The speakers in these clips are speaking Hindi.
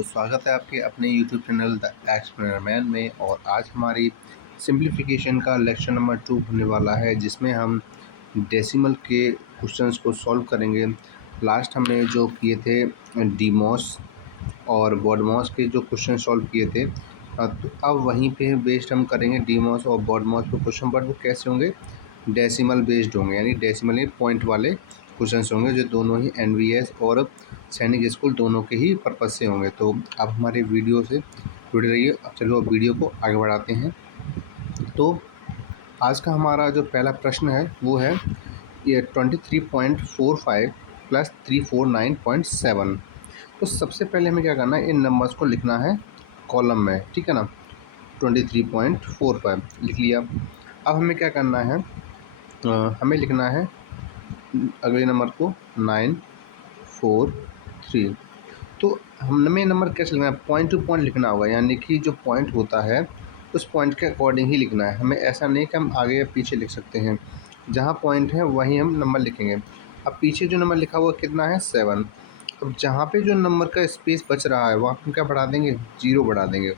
तो स्वागत है आपके अपने YouTube channel the explainer man में। और आज हमारी सिंप्लीफिकेशन का लेक्चर नंबर 2 होने वाला है, जिसमें हम डेसिमल के क्वेश्चंस को सॉल्व करेंगे। लास्ट हमने जो किए थे डीमॉस और बॉडमॉस के जो क्वेश्चन सॉल्व किए थे, तो अब वहीं पे बेस्ड हम करेंगे डीमॉस और बॉडमॉस पे क्वेश्चन। बट वो कैसे होंगे? डेसिमल बेस्ड होंगे, यानी डेसिमल पॉइंट वाले क्वेश्चंस होंगे, जो दोनों ही एनवीएस और सैनिक स्कूल दोनों के ही पर्पज़ से होंगे। तो आप हमारे वीडियो से जुड़े रहिए। अब चलो अब वीडियो को आगे बढ़ाते हैं। तो आज का हमारा जो पहला प्रश्न है वो है ये 23.45 प्लस 349.7। तो सबसे पहले हमें क्या करना है, इन नंबर्स को लिखना है कॉलम में, ठीक है ना। 23.45 लिख लिया। अब हमें क्या करना है, हमें लिखना है अगले नंबर को 943। तो हमें नंबर कैसे लिखना है? पॉइंट टू पॉइंट लिखना होगा, यानी कि जो पॉइंट होता है उस पॉइंट के अकॉर्डिंग ही लिखना है। हमें ऐसा नहीं कि हम आगे या पीछे लिख सकते हैं, जहाँ पॉइंट है वहीं हम नंबर लिखेंगे। अब पीछे जो नंबर लिखा हुआ कितना है? 7। अब जहाँ पे जो नंबर का स्पेस बच रहा है वहाँ हम क्या बढ़ा देंगे? 0 बढ़ा देंगे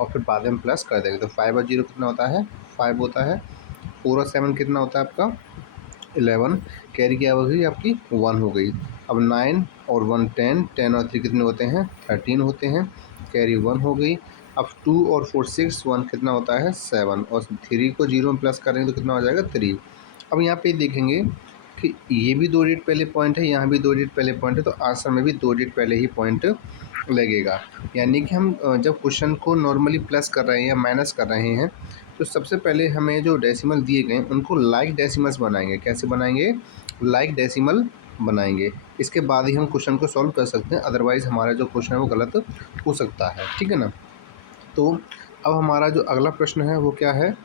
और फिर बाद में प्लस कर देंगे। तो 5 और 0 कितना होता है? 5 होता है। 4 और 7 कितना होता है आपका? 11। कैरी क्या हो गई आपकी? 1 हो गई। अब 9 और 1 10, 10 और 3 कितने होते हैं? 13 होते हैं। कैरी 1 हो गई। अब 2 और 4 6, 1 कितना होता है? 7 और 3 को 0 में प्लस करेंगे तो कितना हो जाएगा? 3। अब यहाँ पे देखेंगे कि ये भी 2 डिजिट पहले पॉइंट है, यहाँ भी 2 डिजिट पहले पॉइंट है, तो आंसर में भी 2 डिजिट पहले ही पॉइंट लगेगा। यानी कि हम जब क्वेश्चन को नॉर्मली प्लस कर रहे हैं या माइनस कर रहे हैं, तो सबसे पहले हमें जो डेसिमल दिए गए उनको लाइक डेसिमल्स बनाएंगे। कैसे बनाएंगे? लाइक डेसिमल बनाएंगे। इसके बाद ही हम क्वेश्चन को सॉल्व कर सकते हैं, अदरवाइज़ हमारा जो क्वेश्चन है वो गलत हो सकता है, ठीक है ना। तो अब हमारा जो अगला प्रश्न है वो क्या है?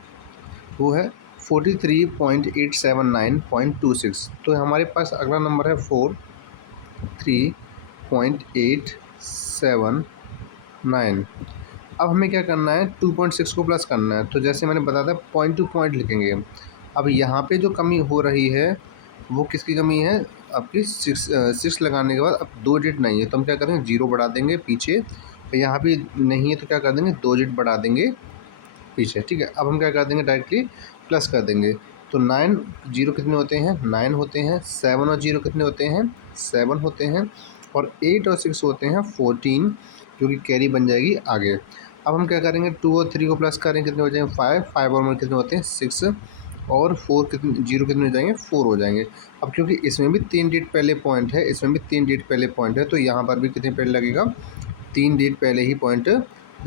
वो है 43.879.26। तो हमारे पास अगला नंबर है 43.879। अब हमें क्या करना है? 2.6 को प्लस करना है। तो जैसे मैंने बताया था, पॉइंट टू पॉइंट लिखेंगे। अब यहाँ पे जो कमी हो रही है वो किसकी कमी है? आपकी 6 लगाने के बाद अब 2 डिजिट नहीं है, तो हम क्या करेंगे? 0 बढ़ा देंगे पीछे। यहाँ भी नहीं है तो क्या कर देंगे? 2 डिजिट बढ़ा देंगे पीछे, ठीक है। अब हम क्या कर देंगे? डायरेक्टली प्लस कर देंगे। तो 9 0 कितने होते हैं? 9 होते हैं। 7 और 0 कितने होते हैं? 7 होते हैं। और 8 और 6 होते हैं 14, जो कि कैरी बन जाएगी आगे। अब हम क्या करेंगे? 2 और 3 को प्लस करेंगे, कितने हो जाएंगे? 5। 5 और 1 कितने होते हैं? 6। और 4 कितने, 0 कितने हो जाएंगे? 4 हो जाएंगे। अब क्योंकि इसमें भी 3 डिजिट पहले पॉइंट है, इसमें भी 3 डिजिट पहले पॉइंट है, तो यहाँ पर भी कितने पहले लगेगा? 3 डिजिट पहले ही पॉइंट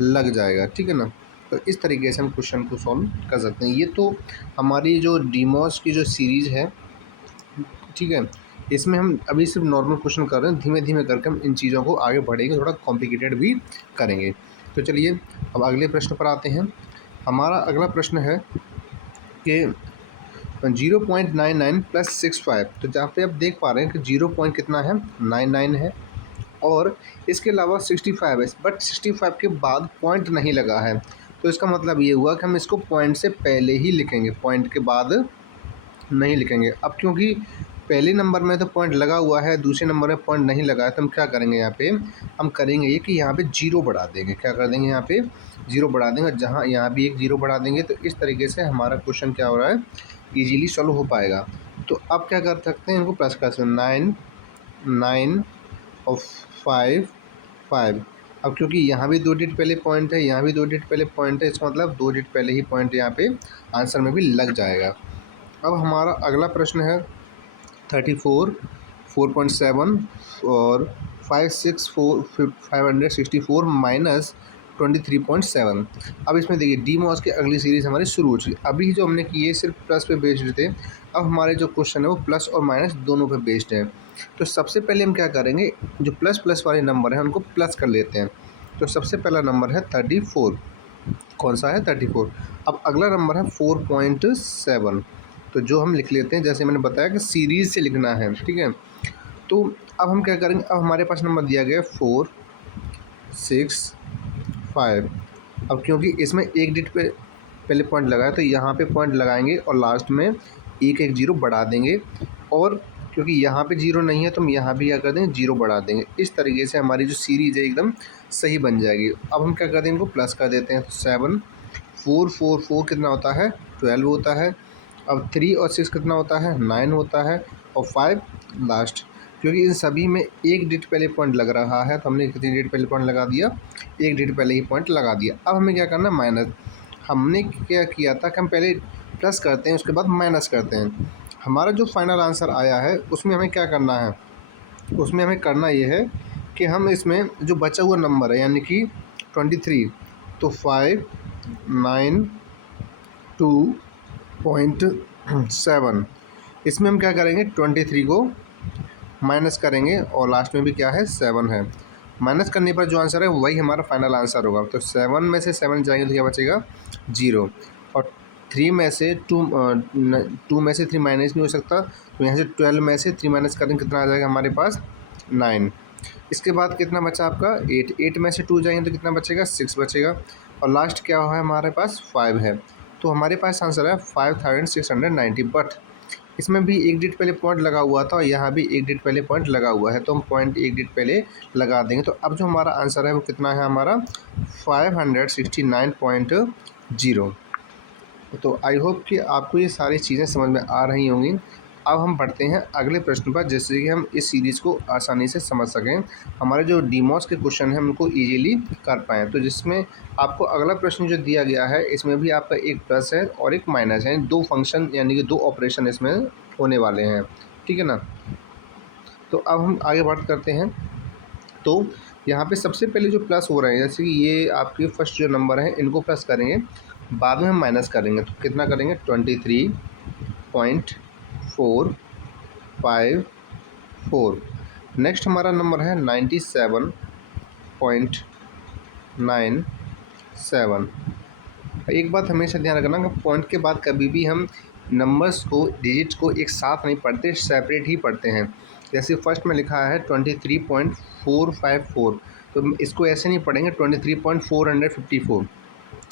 लग जाएगा, ठीक है ना। तो इस तरीके से हम क्वेश्चन को सॉल्व कर सकते हैं। ये तो हमारी जो डीमॉस की जो सीरीज़ है, ठीक है, इसमें हम अभी सिर्फ नॉर्मल क्वेश्चन कर रहे हैं। धीमे धीमे करके हम इन चीज़ों को आगे बढ़ेंगे, थोड़ा कॉम्प्लिकेटेड भी करेंगे। तो चलिए अब अगले प्रश्न पर आते हैं। हमारा अगला प्रश्न है कि 0.99 प्लस 65। तो जहाँ पे आप देख पा रहे हैं कि 0 पॉइंट कितना है? 99 है। और इसके अलावा 65 है, बट 65 के बाद पॉइंट नहीं लगा है। तो इसका मतलब ये हुआ कि हम इसको पॉइंट से पहले ही लिखेंगे, पॉइंट के बाद नहीं लिखेंगे। अब क्योंकि पहले नंबर में तो पॉइंट लगा हुआ है, दूसरे नंबर में पॉइंट नहीं लगा है, तो हम क्या करेंगे? यहाँ पे हम करेंगे ये कि यहाँ पे 0 बढ़ा देंगे। क्या कर देंगे? यहाँ पे 0 बढ़ा देंगे। जहाँ यहाँ भी एक 0 बढ़ा देंगे। तो इस तरीके से हमारा क्वेश्चन क्या हो रहा है? ईजिली सॉल्व हो पाएगा। तो अब क्या कर सकते हैं? इनको प्लस कर सकते हैं। 9 9 और 5 5। अब क्योंकि यहाँ भी 2 डिजिट पहले पॉइंट है, यहाँ भी 2 डिजिट पहले पॉइंट है, इसका मतलब 2 डिजिट पहले ही पॉइंट यहाँ पे आंसर में भी लग जाएगा। अब हमारा अगला प्रश्न है 34 4.7 और 564 माइनस 23.7। अब इसमें देखिए डीमॉस की अगली सीरीज़ हमारी शुरू हो चुकी है। अभी जो हमने किए सिर्फ प्लस पे बेस्ड थे, अब हमारे जो क्वेश्चन है वो प्लस और माइनस दोनों पे बेस्ड है। तो सबसे पहले हम क्या करेंगे? जो प्लस प्लस वाले नंबर हैं उनको प्लस कर लेते हैं। तो सबसे पहला नंबर है 34। कौन सा है? 34। अब अगला नंबर है 4.7। तो जो हम लिख लेते हैं, जैसे मैंने बताया कि सीरीज़ से लिखना है, ठीक है। तो अब हम क्या करेंगे? अब हमारे पास नंबर दिया गया है 4 6 5। अब क्योंकि इसमें एक डिजिट पे पहले पॉइंट लगा है, तो यहाँ पे पॉइंट लगाएंगे और लास्ट में एक 0 बढ़ा देंगे। और क्योंकि यहाँ पे 0 नहीं है तो हम यहाँ भी क्या कर देंगे 0 बढ़ा देंगे। इस तरीके से हमारी जो सीरीज़ है एकदम सही बन जाएगी। अब हम क्या कर देंगे इनको प्लस कर देते हैं। 7 4 4 4 कितना होता है 12 होता है। अब 3 और 6 कितना होता है 9 होता है। और 5 लास्ट, क्योंकि इन सभी में एक डिजिट पहले पॉइंट लग रहा है तो हमने कितनी डिजिट पहले पॉइंट लगा दिया, एक डिजिट पहले ही पॉइंट लगा दिया। अब हमें क्या करना है माइनस। हमने क्या किया था कि हम पहले प्लस करते हैं उसके बाद माइनस करते हैं। हमारा जो फाइनल आंसर आया है उसमें हमें क्या करना है, उसमें हमें करना ये है कि हम इसमें जो बचा हुआ नंबर है यानी कि 23, तो 592.7, इसमें हम क्या करेंगे 23 को माइनस करेंगे और लास्ट में भी क्या है 7 है। माइनस करने पर जो आंसर है वही हमारा फाइनल आंसर होगा। तो 7 में से 7 जाएंगे तो क्या बचेगा 0। और 3 में से 2 में से 3 माइनस नहीं हो सकता, तो यहाँ से 12 में से 3 माइनस करेंगे कितना आ जाएगा हमारे पास 9। इसके बाद कितना बचा आपका 8, 8 में से 2 जाएंगे तो कितना बचेगा 6 बचेगा। और लास्ट क्या है हमारे पास 5 है। तो हमारे पास आंसर है 5690। बट इसमें भी एक डिजिट पहले पॉइंट लगा हुआ था और यहाँ भी एक डिजिट पहले पॉइंट लगा हुआ है, तो हम पॉइंट एक डिजिट पहले लगा देंगे। तो अब जो हमारा आंसर है वो कितना है हमारा 569.0। तो आई होप कि आपको ये सारी चीज़ें समझ में आ रही होंगी। अब हम बढ़ते हैं अगले प्रश्न पर, जिससे कि हम इस सीरीज़ को आसानी से समझ सकें, हमारे जो डीमॉस के क्वेश्चन हैं हम उनको ईजीली कर पाएँ। तो जिसमें आपको अगला प्रश्न जो दिया गया है इसमें भी आपका एक प्लस है और एक माइनस है, दो फंक्शन यानी कि दो ऑपरेशन इसमें होने वाले हैं, ठीक है ना। तो अब हम आगे बात करते हैं। तो यहाँ पे सबसे पहले जो प्लस हो रहे हैं, जैसे कि ये आपके फर्स्ट जो नंबर हैं इनको प्लस करेंगे, बाद में हम माइनस करेंगे। तो कितना करेंगे 23.454। नेक्स्ट हमारा नंबर है 97.97। एक बात हमेशा ध्यान रखना कि पॉइंट के बाद कभी भी हम नंबर्स को, डिजिट्स को एक साथ नहीं पढ़ते, सेपरेट ही पढ़ते हैं। जैसे फर्स्ट में लिखा है 23.454, तो इसको ऐसे नहीं पढ़ेंगे 23.454,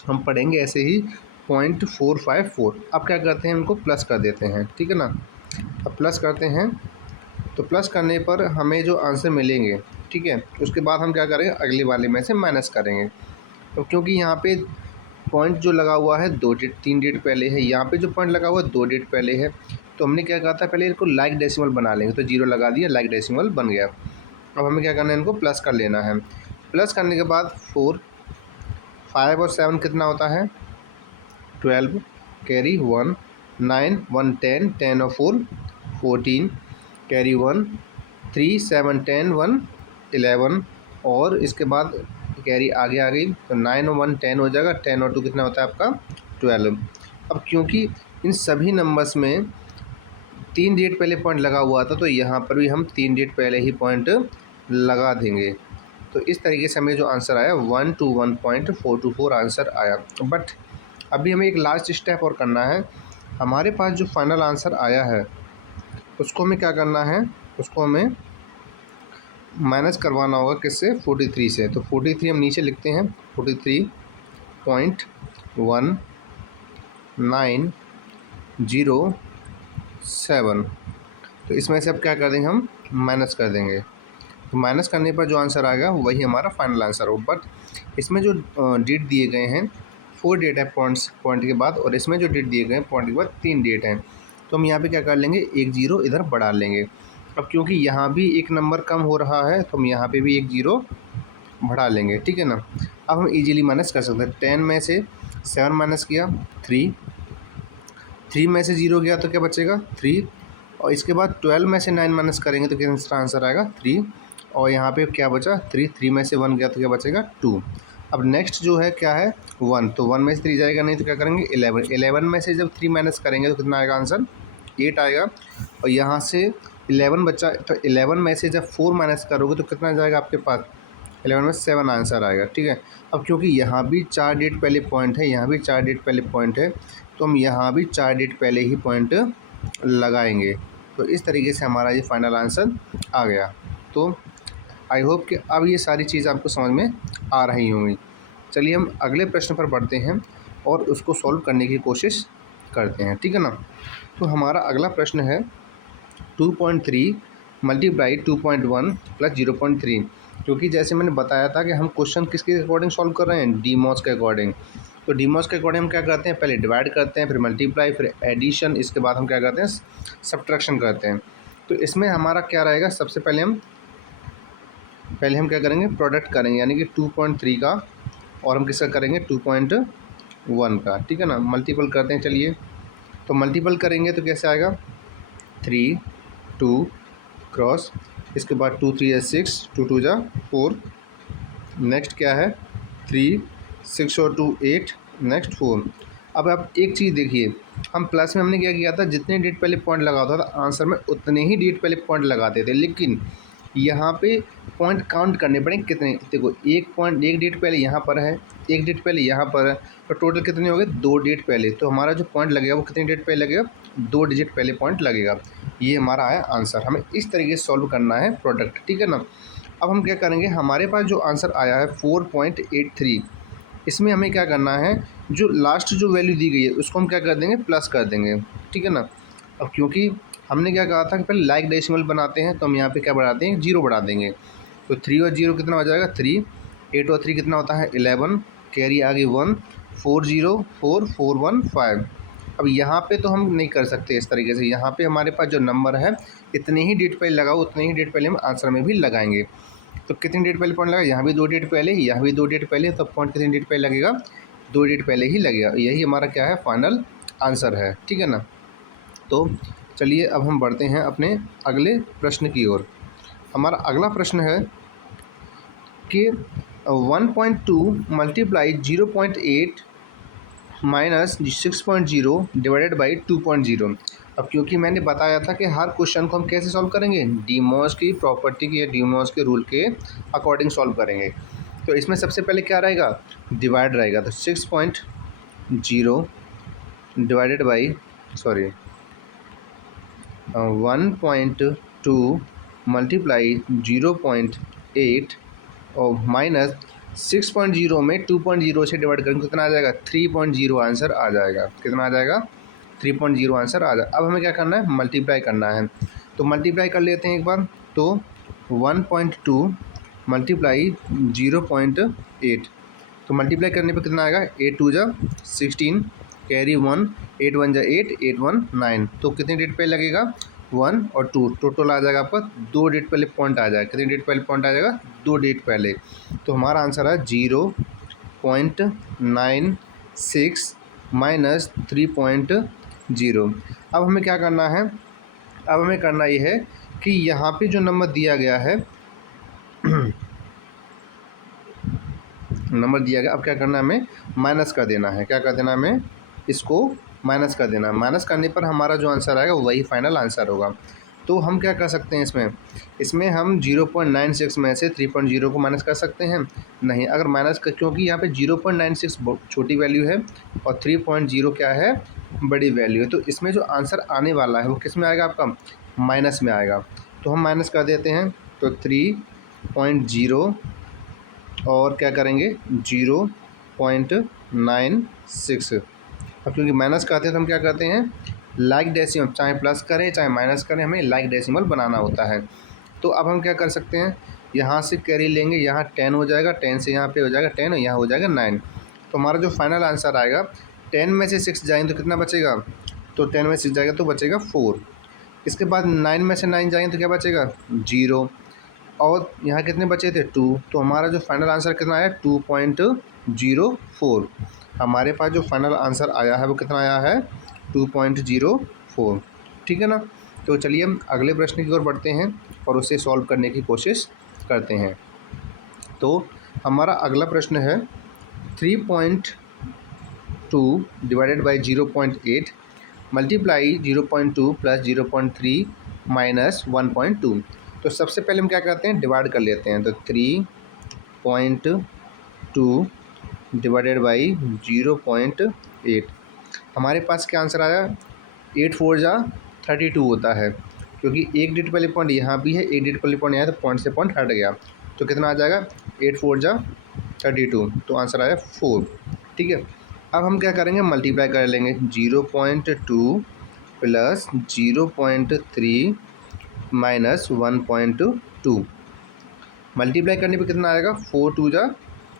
हम पढ़ेंगे ऐसे ही 0.454। अब क्या करते हैं उनको प्लस कर देते हैं, ठीक है ना। अब प्लस करते हैं तो प्लस करने पर हमें जो आंसर मिलेंगे, ठीक है, उसके बाद हम क्या करेंगे अगले वाले में से माइनस करेंगे। तो क्योंकि यहाँ पे पॉइंट जो लगा हुआ है 2 डिजिट 3 डिजिट पहले है, यहाँ पे जो पॉइंट लगा हुआ है 2 डिजिट पहले है, तो हमने क्या कहा था पहले इनको लाइक डेसिमल बना लेंगे। तो 0 लगा दिया, लाइक डेसिमल बन गया। अब हमें क्या करना है इनको प्लस कर लेना है। प्लस करने के बाद 4, 5 और 7 कितना होता है 12, कैरी 1, 9 1 10, 10 और 4 14, कैरी 1, 3 7 10 1 11, और इसके बाद कैरी आगे आ गई तो 9 और 1 10 हो जाएगा, 10 और 2 कितना होता है आपका 12। अब क्योंकि इन सभी नंबर्स में 3 डिजिट पहले पॉइंट लगा हुआ था तो यहाँ पर भी हम 3 डिजिट पहले ही पॉइंट लगा देंगे। तो इस तरीके से हमें जो आंसर आया 121.424 आंसर आया। बट अभी हमें एक लास्ट स्टेप और करना है। हमारे पास जो फाइनल आंसर आया है उसको हमें क्या करना है, उसको हमें माइनस करवाना होगा किससे 43 से। तो 43 हम नीचे लिखते हैं 43.1907। तो इसमें से अब क्या कर देंगे हम माइनस कर देंगे। तो माइनस करने पर जो आंसर आएगा वही हमारा फाइनल आंसर हो। बट इसमें जो डेट दिए गए हैं 4 डेट है पॉइंट के बाद, और इसमें जो डेट दिए गए हैं पॉइंट के बाद 3 डेट हैं। तो हम यहाँ पे क्या कर लेंगे एक 0 इधर बढ़ा लेंगे। अब क्योंकि यहाँ भी एक नंबर कम हो रहा है तो हम यहाँ पे भी एक 0 बढ़ा लेंगे, ठीक है ना। अब हम इजीली माइनस कर सकते हैं। 10 में से 7 माइनस किया 3, 3 में से 0 गया तो क्या बचेगा 3, और इसके बाद 12 में से 9 माइनस करेंगे तो कितना आंसर आएगा 3, और यहाँ पे क्या बचा 3, 3 में से 1 गया तो क्या बचेगा 2। अब नेक्स्ट जो है क्या है 1, तो 1 में से 3 जाएगा नहीं तो क्या करेंगे 11, 11 में से जब 3 माइनस करेंगे तो कितना आएगा आंसर 8 आएगा। और यहाँ से 11 बचा, तो 11 में से जब 4 माइनस करोगे तो कितना जाएगा आपके पास 11 में 7 आंसर आएगा, ठीक है। अब क्योंकि यहाँ भी 4 डिजिट पहले पॉइंट है, यहाँ भी 4 डिजिट पहले पॉइंट है, तो हम यहाँ भी 4 डिजिट पहले ही पॉइंट लगाएंगे। तो इस तरीके से हमारा ये फाइनल आंसर आ गया। तो आई होप कि अब ये सारी चीज़ आपको समझ में आ रही होंगी। चलिए हम अगले प्रश्न पर बढ़ते हैं और उसको सॉल्व करने की कोशिश करते हैं, ठीक है ना। तो हमारा अगला प्रश्न है 2.3 मल्टीप्लाई 2.1 प्लस 0.3, क्योंकि जैसे मैंने बताया था कि हम क्वेश्चन किसके अकॉर्डिंग सॉल्व कर रहे हैं, डीमॉस के अकॉर्डिंग। तो डीमॉस के अकॉर्डिंग हम क्या करते हैं, पहले डिवाइड करते हैं, फिर मल्टीप्लाई, फिर एडिशन, इसके बाद हम क्या करते हैं, सब्ट्रैक्शन करते हैं। तो इसमें हमारा क्या रहेगा, सबसे पहले हम क्या करेंगे, प्रोडक्ट करेंगे, यानी कि 2.3 का और हम किसका करेंगे, 2.1 का, ठीक है ना। मल्टीपल करते हैं, चलिए। तो मल्टीपल करेंगे तो कैसे आएगा, 3 2 क्रॉस, इसके बाद 2 3 6, 2 2 4, नेक्स्ट क्या है 3 6 और 2 8, नेक्स्ट 4। अब आप एक चीज़ देखिए, हम प्लस में हमने क्या किया था, जितने डेट पहले पॉइंट लगाता था आंसर में उतने ही डेट पहले पॉइंट लगाते थे, लेकिन यहाँ पे पॉइंट काउंट करने पड़ेंगे कितने। देखो एक डेट पहले यहाँ पर है, एक डेट पहले यहाँ पर है, तो टोटल कितने हो गए, 2 डेट पहले। तो हमारा जो पॉइंट लगेगा वो कितनी डेट पहले लगेगा, 2 डिजिट पहले पॉइंट लगेगा। ये हमारा आया आंसर। हमें इस तरीके से सॉल्व करना है प्रोडक्ट, ठीक है ना। अब हम क्या करेंगे, हमारे पास जो आंसर आया है 4.83, इसमें हमें क्या करना है, जो लास्ट जो वैल्यू दी गई है उसको हम क्या कर देंगे, प्लस कर देंगे, ठीक है ना। अब क्योंकि हमने क्या कहा था कि पहले लाइक डेसिमल बनाते हैं, तो हम यहाँ पे क्या बढ़ाते हैं, 0 बढ़ा देंगे। तो 3 और 0 कितना हो जाएगा, 3, 8 और 3 कितना होता है, 11, कैरी आगे 1, 4 0 4 4 1 5। अब यहाँ पे तो हम नहीं कर सकते इस तरीके से, यहाँ पे हमारे पास जो नंबर है इतने ही डेट पहले लगाओ, उतने ही डेट पहले हम आंसर में भी लगाएंगे। तो कितनी डेट पहले पॉइंट लगा, यहाँ भी 2 डेट पहले, यहाँ भी 2 डेट पहले, तो पॉइंट कितनी डेट पहले लगेगा, 2 डेट पहले ही लगेगा। यही हमारा क्या है, फाइनल आंसर है, ठीक है ना। तो चलिए अब हम बढ़ते हैं अपने अगले प्रश्न की ओर। हमारा अगला प्रश्न है कि 1.2 मल्टीप्लाई 0.8 माइनस 6.0 डिवाइडेड बाई 2.0। अब क्योंकि मैंने बताया था कि हर क्वेश्चन को हम कैसे सॉल्व करेंगे, डीमॉस की प्रॉपर्टी के या डीमॉस के रूल के अकॉर्डिंग सॉल्व करेंगे। तो इसमें सबसे पहले क्या रहेगा, डिवाइड रहेगा, तो 6.0 डिवाइडेड बाई 1.2 मल्टीप्लाई 0.8 और माइनस 6.0 में 2.0 से डिवाइड करेंगे, कितना आ जाएगा, 3.0 आंसर आ जाएगा। कितना आ जाएगा, 3.0 आंसर आ जाएगा। अब हमें क्या करना है, मल्टीप्लाई करना है। तो मल्टीप्लाई कर लेते हैं एक बार। तो 1.2 मल्टीप्लाई 0.8, तो मल्टीप्लाई करने पर कितना आएगा, 8 2 16, कैरी 1, 8 1 8, 8 1 9। तो कितनी डेट पे लगेगा, 1 और 2, टोटल आ जाएगा आपका 2 डेट पहले पॉइंट आ जाएगा। कितनी डेट पहले पॉइंट आ जाएगा, 2 डेट पहले। तो हमारा आंसर है 0.96 माइनस 3.0। अब हमें क्या करना है, अब हमें करना ये है कि यहाँ पे जो नंबर दिया गया है नंबर दिया गया, अब क्या करना है, हमें माइनस कर देना है। क्या कर देना है, हमें इसको माइनस कर देना है। माइनस करने पर हमारा जो आंसर आएगा वही फाइनल आंसर होगा। तो हम क्या कर सकते हैं, इसमें हम 0.96 में से 3.0 को माइनस कर सकते हैं, नहीं। अगर माइनस कर, क्योंकि यहाँ पे 0.96 छोटी वैल्यू है और 3.0 क्या है, बड़ी वैल्यू है, तो इसमें जो आंसर आने वाला है वो किस में आएगा, आपका माइनस में आएगा। तो हम माइनस कर देते हैं, तो 3.0 और क्या करेंगे, 0.96। अब क्योंकि माइनस करते हैं तो हम क्या करते हैं, लाइक डेसिमल, चाहे प्लस करें चाहे माइनस करें, हमें लाइक डेसिमल बनाना होता है। तो अब हम क्या कर सकते हैं, यहाँ से कैरी लेंगे, यहाँ 10 हो जाएगा, 10 से यहाँ पे हो जाएगा 10 और यहाँ हो जाएगा 9। तो हमारा जो फाइनल आंसर आएगा, 10 में से 6 जाएंगे तो कितना बचेगा, तो 10 में 6 जाएगा तो बचेगा 4। इसके बाद 9 में से 9 जाएंगे तो क्या बचेगा, 0। और यहाँ कितने बचे थे, 2। तो हमारा जो फाइनल आंसर कितना आया, 2.04। हमारे पास जो फाइनल आंसर आया है वो कितना आया है, 2.04, ठीक है ना। तो चलिए हम अगले प्रश्न की ओर बढ़ते हैं और उसे सॉल्व करने की कोशिश करते हैं। तो हमारा अगला प्रश्न है 3.2 divided by 0.8 multiply 0.2 plus 0.3 minus 1.2। तो सबसे पहले हम क्या करते हैं, डिवाइड कर लेते हैं। तो 3.2 डिवाइडेड बाई 0.8, हमारे पास क्या आंसर आया, 8 4 32 होता है, क्योंकि एक डिजिट पहले पॉइंट यहाँ भी है, एक डिजिट पहले पॉइंट यहाँ है, तो पॉइंट से पॉइंट हट गया। तो कितना आ जाएगा, 8 4 32, तो आंसर आया 4, ठीक है। अब हम क्या करेंगे, मल्टीप्लाई कर लेंगे, 0.2 प्लस 0.3 माइनस 1.2 मल्टीप्लाई करने पे कितना आएगा 4 2 जा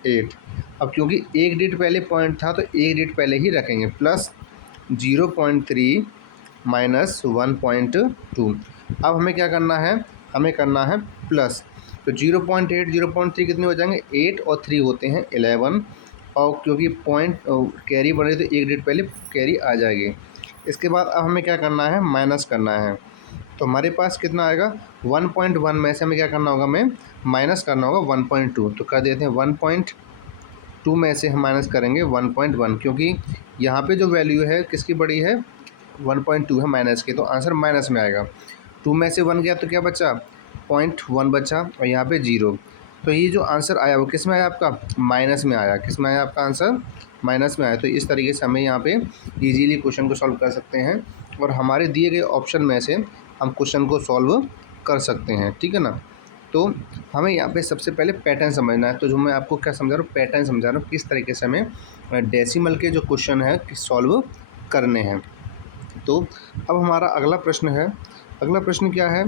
8। अब क्योंकि एक डिजिट पहले पॉइंट था तो एक डिजिट पहले ही रखेंगे, प्लस 0.3 माइनस 1.2। अब हमें क्या करना है, हमें करना है प्लस, तो 0.8 0.3 कितने हो जाएंगे, 8 और 3 होते हैं 11, और क्योंकि पॉइंट कैरी बने तो एक डिजिट पहले कैरी आ जाएगी। इसके बाद अब हमें क्या करना है, माइनस करना है। तो हमारे पास कितना आएगा 1.1 में से हमें क्या करना होगा, हमें माइनस करना होगा 1.2। तो कर देते हैं 1.2 में से हम माइनस करेंगे 1.1, क्योंकि यहाँ पे जो वैल्यू है किसकी बड़ी है, 1.2 है माइनस की, तो आंसर माइनस में आएगा। 2 में से 1 गया तो क्या बचा, 0.1 बचा, और यहाँ पे 0। तो ये जो आंसर आया वो किस में आया आपका, माइनस में आया। किस में आया आपका आंसर, माइनस में आया। तो इस तरीके से हमें यहाँ पे इजीली क्वेश्चन को सॉल्व कर सकते हैं, और हमारे दिए गए ऑप्शन में से हम क्वेश्चन को सॉल्व कर सकते हैं, ठीक है ना। तो हमें यहाँ पे सबसे पहले पैटर्न समझना है। तो जो मैं आपको क्या समझा रहा हूँ, पैटर्न समझा रहा हूँ किस तरीके से हमें डेसिमल के जो क्वेश्चन है सॉल्व करने हैं। तो अब हमारा अगला प्रश्न है, अगला प्रश्न क्या है,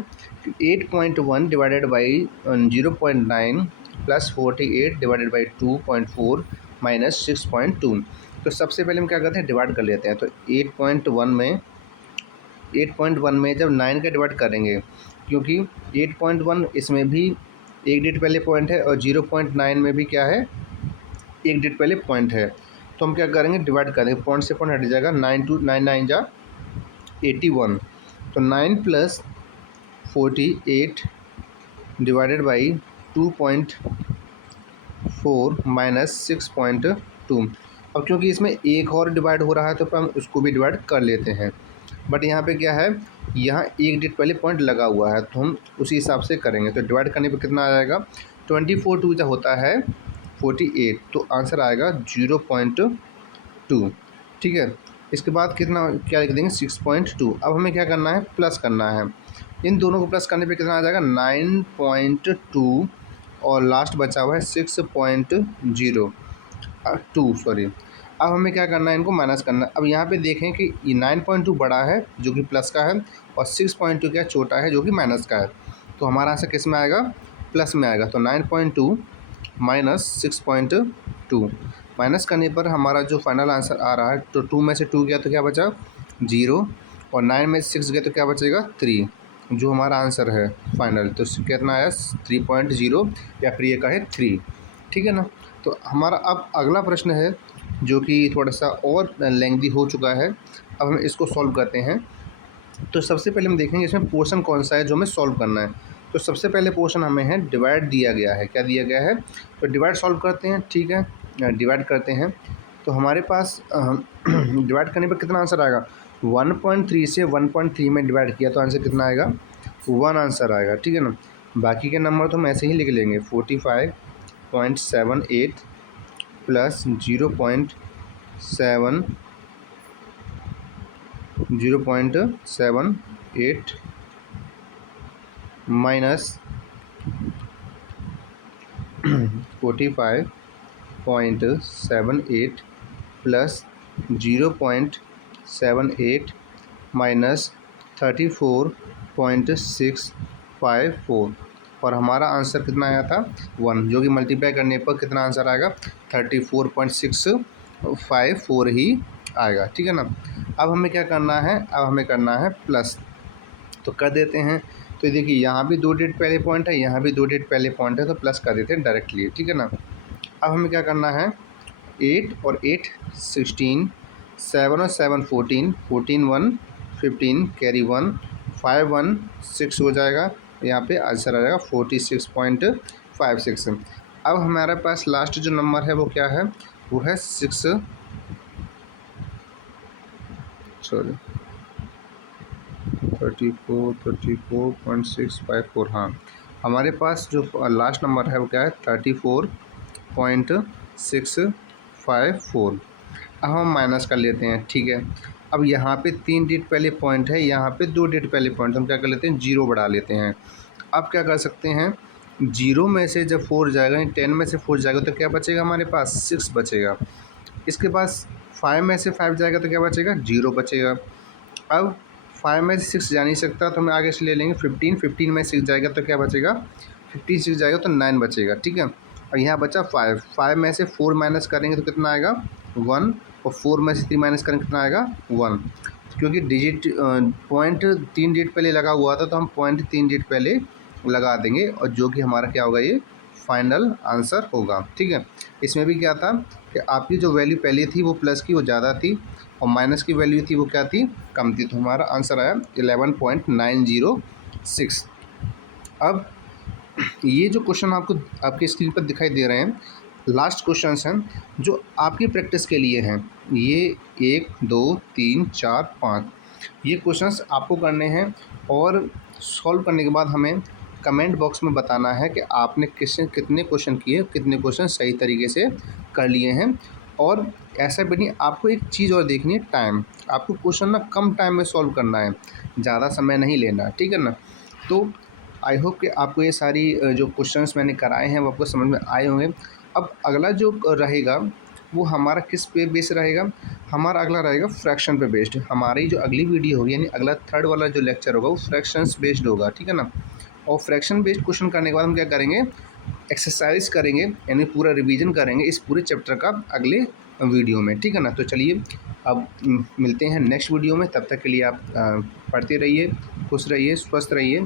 8.1 divided by 0.9 plus 48 divided by 2.4 minus 6.2। तो सबसे पहले हम क्या करते हैं, डिवाइड कर लेते हैं। तो 8.1 में जब 9 का डिवाइड करेंगे, क्योंकि 8.1 इसमें भी एक डिजिट पहले पॉइंट है, और 0.9 में भी क्या है, एक डिजिट पहले पॉइंट है। तो हम क्या करेंगे, डिवाइड करेंगे, पॉइंट से पॉइंट हट जाएगा, 9 2 9 9 जा 81। तो 9 प्लस 48 डिवाइडेड बाई 2.4 माइनस 6.2। अब क्योंकि इसमें एक और डिवाइड हो रहा है तो हम उसको भी डिवाइड कर लेते हैं, बट यहाँ पे क्या है, यहाँ एक डिजिट पहले पॉइंट लगा हुआ है तो हम उसी हिसाब से करेंगे। तो डिवाइड करने पे कितना आ जाएगा, 24 2 जो होता है 48, तो आंसर आएगा 0.2, ठीक है। इसके बाद कितना क्या लिख देंगे, 6.2। अब हमें क्या करना है, प्लस करना है। इन दोनों को प्लस करने पे कितना आ जाएगा, 9.2, और लास्ट बचा हुआ है 6.02 सॉरी। अब हमें क्या करना है, इनको माइनस करना है। अब यहाँ पे देखें कि ये 9.2 बड़ा है जो कि प्लस का है, और 6.2 क्या छोटा है जो कि माइनस का है। तो हमारा आंसर किस में आएगा, प्लस में आएगा। तो 9.2 माइनस 6.2, माइनस करने पर हमारा जो फाइनल आंसर आ रहा है, तो 2 में से 2 गया तो क्या बचा 0, और 9 में से 6 गया तो क्या बचेगा 3, जो हमारा आंसर है फाइनल। तो कितना आया 3.0, या फिर ये कहे 3, ठीक है ना। तो हमारा अब अगला प्रश्न है जो कि थोड़ा सा और लेंथी हो चुका है। अब हम इसको सॉल्व करते हैं। तो सबसे पहले हम देखेंगे इसमें पोर्शन कौन सा है जो हमें सॉल्व करना है। तो सबसे पहले पोर्शन हमें है डिवाइड दिया गया है। क्या दिया गया है, तो डिवाइड सॉल्व करते हैं, ठीक है। डिवाइड करते हैं तो हमारे पास डिवाइड करने पर कितना आंसर आएगा, 1.3 से 1.3 में डिवाइड किया तो आंसर कितना आएगा, 1 आंसर आएगा, ठीक है ना। बाकी के नंबर तो हम ऐसे ही लिख लेंगे, 45.78 प्लस 0.78 माइनस 45.78 प्लस 0.78 माइनस 34.654, और हमारा आंसर कितना आया था 1, जो कि मल्टीप्लाई करने पर कितना आंसर आएगा 34.654 ही आएगा, ठीक है ना। अब हमें क्या करना है, अब हमें करना है प्लस, तो कर देते हैं। तो देखिए यहाँ भी 2 डिजिट पहले पॉइंट है, यहाँ भी 2 डिजिट पहले पॉइंट है, तो प्लस कर देते हैं डायरेक्टली, ठीक है ना। अब हमें क्या करना है, 8 और 8 16, 7 और 7 14, 14 1 15 कैरी 1, 5 1 6 हो जाएगा। यहाँ पे आंसर आ जाएगा 46.56। अब हमारे पास लास्ट जो नंबर है वो क्या है, वो है 34.654। हाँ, हमारे पास जो लास्ट नंबर है वो क्या है 34.654। अब हम माइनस कर लेते हैं, ठीक है। अब यहाँ पे 3 डिजिट पहले पॉइंट है, यहाँ पे 2 डिजिट पहले पॉइंट, हम क्या कर लेते हैं 0 बढ़ा लेते हैं। अब क्या कर सकते हैं, 0 में से जब 4 जाएगा, 10 में से 4 जाएगा तो क्या बचेगा हमारे पास 6 बचेगा। इसके पास 5 में से 5 जाएगा तो क्या बचेगा 0 बचेगा। अब 5 में से 6 जा नहीं सकता, तो हम आगे से ले लेंगे 15, 15 में 6 जाएगा तो क्या बचेगा, 15 6 जाएगा तो 9 बचेगा, ठीक है। और यहाँ बचा 5, 5 में से 4 माइनस करेंगे तो कितना आएगा 1, और 4 में से 3 माइनस करेंगे कितना आएगा 1। क्योंकि डिजिट पॉइंट 3 डिजिट पहले लगा हुआ था, तो हम पॉइंट 3 डिजिट पहले लगा देंगे, और जो कि हमारा क्या होगा, ये फाइनल आंसर होगा, ठीक है। इसमें भी क्या था कि आपकी जो वैल्यू पहले थी वो प्लस की वो ज़्यादा थी, और माइनस की वैल्यू थी वो क्या थी, कम थी, तो हमारा आंसर आया 11.906। अब ये जो क्वेश्चन आपको आपकी स्क्रीन पर दिखाई दे रहे हैं, लास्ट क्वेश्चंस हैं जो आपकी प्रैक्टिस के लिए हैं। ये 1 2 3 4 5 ये क्वेश्चंस आपको करने हैं, और सॉल्व करने के बाद हमें कमेंट बॉक्स में बताना है कि आपने कितने क्वेश्चन किए, कितने क्वेश्चन सही तरीके से कर लिए हैं। और ऐसा भी नहीं, आपको एक चीज़ और देखनी है, टाइम। आपको क्वेश्चन ना कम टाइम में सॉल्व करना है, ज़्यादा समय नहीं लेना, ठीक है ना। तो आई होप कि आपको ये सारी जो क्वेश्चंस मैंने कराए हैं वो आपको समझ में आए होंगे। अब अगला जो रहेगा वो हमारा किस पे बेस रहेगा, हमारा अगला रहेगा फ्रैक्शन पे बेस्ड। हमारी जो अगली वीडियो होगी, यानी अगला थर्ड वाला जो लेक्चर होगा वो फ्रैक्शंस बेस्ड होगा, ठीक है ना। और फ्रैक्शन बेस्ड क्वेश्चन करने के बाद हम क्या करेंगे, एक्सरसाइज करेंगे, यानी पूरा रिवीजन करेंगे इस पूरे चैप्टर का अगले वीडियो में, ठीक है ना। तो चलिए अब मिलते हैं नेक्स्ट वीडियो में, तब तक के लिए आप पढ़ते रहिए, खुश रहिए, स्वस्थ रहिए।